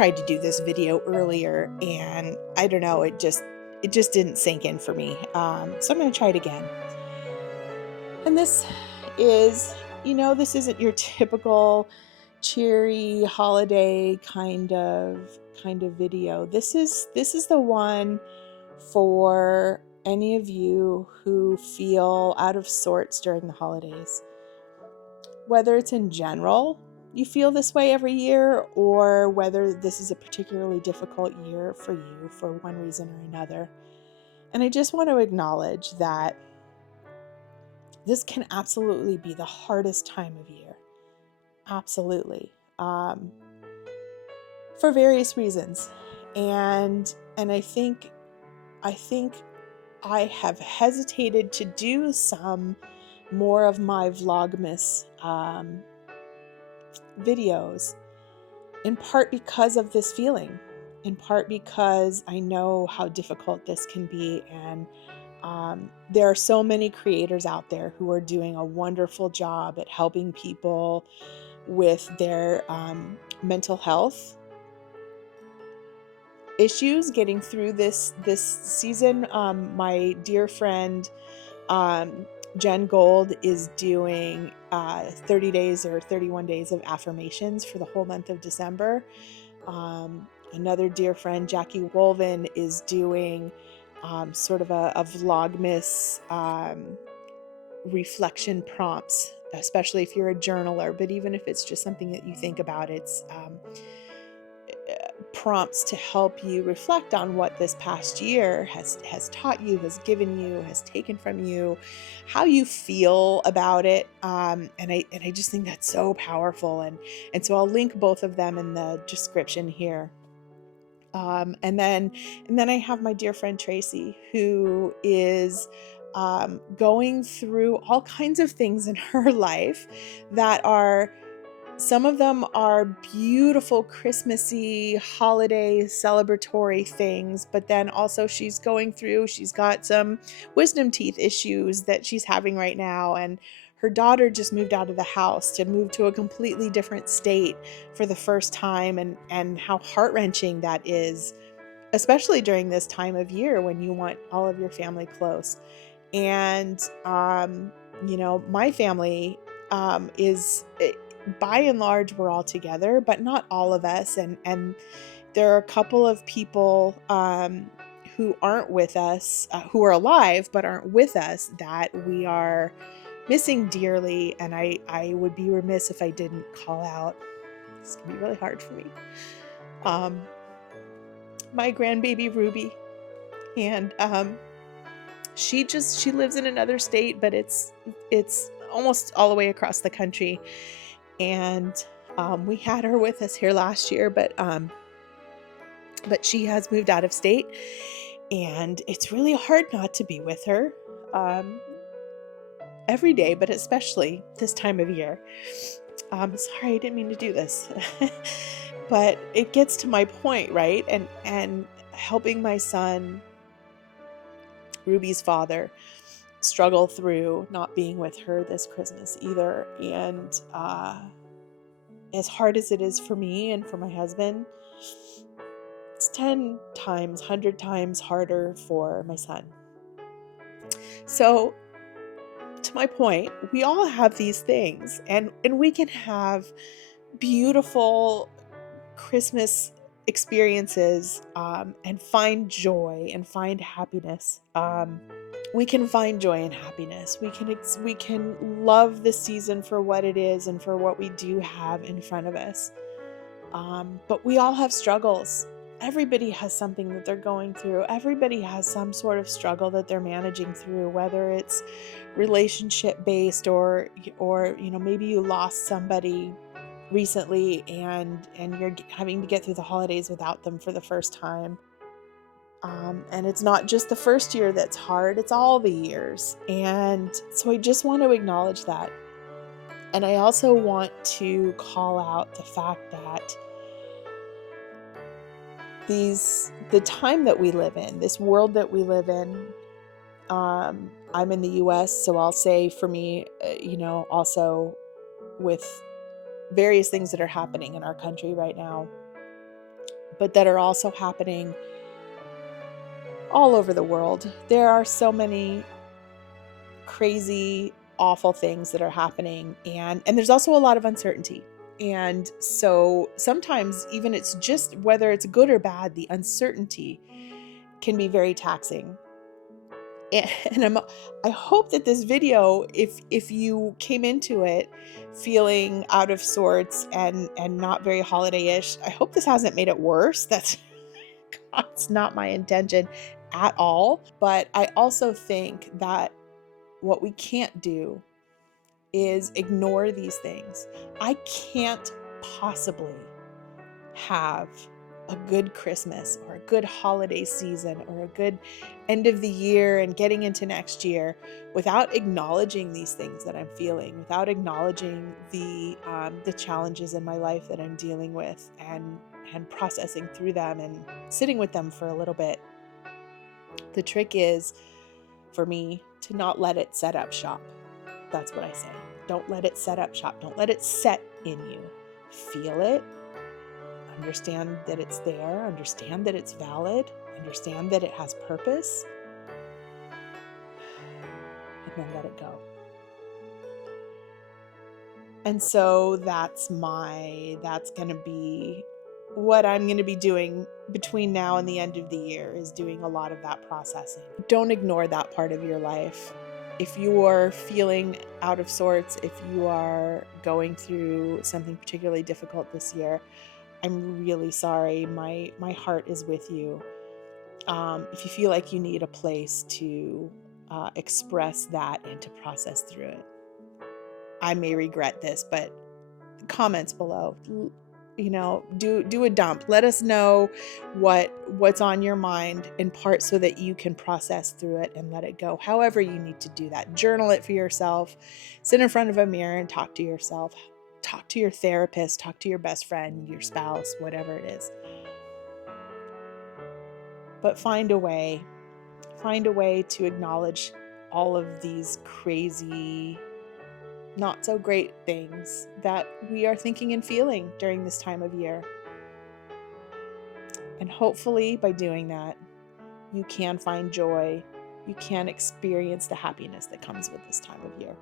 tried to do this video earlier and I don't know, it just didn't sink in for me. So I'm going to try it again. And this is, this isn't your typical cheery holiday kind of video. This is the one for any of you who feel out of sorts during the holidays. Whether it's in general, you feel this way every year, or whether this is a particularly difficult year for you for one reason or another. And I just want to acknowledge that this can absolutely be the hardest time of year. Absolutely. For various reasons. And I think I have hesitated to do some more of my Vlogmas videos, in part because of this feeling, in part because I know how difficult this can be. And there are so many creators out there who are doing a wonderful job at helping people with their mental health issues, getting through this season. My dear friend Jen Gold is doing 30 days or 31 days of affirmations for the whole month of December. Another dear friend, Jackie Wolven, is doing sort of a Vlogmas reflection prompts, especially if you're a journaler, but even if it's just something that you think about, it's prompts to help you reflect on what this past year has taught you, has given you, has taken from you, how you feel about it. And I just think that's so powerful. And so I'll link both of them in the description here. And then I have my dear friend Tracy, who is going through all kinds of things in her life that are, some of them are beautiful, Christmassy, holiday, celebratory things, but then also she's got some wisdom teeth issues that she's having right now. And her daughter just moved out of the house to move to a completely different state for the first time, and how heart-wrenching that is, especially during this time of year when you want all of your family close. And, my family is, by and large, we're all together, but not all of us. And there are a couple of people who aren't with us, who are alive but aren't with us, that we are missing dearly. And I would be remiss if I didn't call out. It's gonna be really hard for me. My grandbaby Ruby, and she lives in another state, but it's almost all the way across the country. And we had her with us here last year, but she has moved out of state, and it's really hard not to be with her every day, but especially this time of year. Sorry, I didn't mean to do this, but it gets to my point, right? And helping my son, Ruby's father, struggle through not being with her this Christmas either. And as hard as it is for me and for my husband, it's 10 times, 100 times harder for my son. So, to my point, we all have these things, and we can have beautiful Christmas experiences and find joy and find happiness. We can find joy and happiness. We can love the season for what it is and for what we do have in front of us. But we all have struggles. Everybody has something that they're going through. Everybody has some sort of struggle that they're managing through, whether it's relationship based or maybe you lost somebody recently and you're having to get through the holidays without them for the first time. And it's not just the first year that's hard, it's all the years. And so I just want to acknowledge that. And I also want to call out the fact that the time that we live in, this world that we live in, I'm in the US, so I'll say for me, also with various things that are happening in our country right now, but that are also happening all over the world. There are so many crazy, awful things that are happening, and there's also a lot of uncertainty. And so sometimes even it's just whether it's good or bad, the uncertainty can be very taxing. And I hope that this video, if you came into it feeling out of sorts and not very holiday-ish, I hope this hasn't made it worse. That's not my intention at all. But I also think that what we can't do is ignore these things. I can't possibly have a good Christmas or a good holiday season or a good end of the year and getting into next year without acknowledging these things that I'm feeling, without acknowledging the challenges in my life that I'm dealing with and processing through them and sitting with them for a little bit. The trick is for me to not let it set up shop. That's what I say. Don't let it set up shop. Don't let it set in you. Feel it. Understand that it's there. Understand that it's valid. Understand that it has purpose. And then let it go. And so that's going to be what I'm going to be doing between now and the end of the year, is doing a lot of that processing. Don't ignore that part of your life. If you are feeling out of sorts, if you are going through something particularly difficult this year, I'm really sorry. My heart is with you. If you feel like you need a place to express that and to process through it, I may regret this, but comments below, do a dump. Let us know what's on your mind in part so that you can process through it and let it go. However you need to do that. Journal it for yourself. Sit in front of a mirror and talk to yourself. Talk to your therapist, talk to your best friend, your spouse, whatever it is. But find a way to acknowledge all of these crazy, not so great things that we are thinking and feeling during this time of year. And hopefully by doing that, you can find joy. You can experience the happiness that comes with this time of year.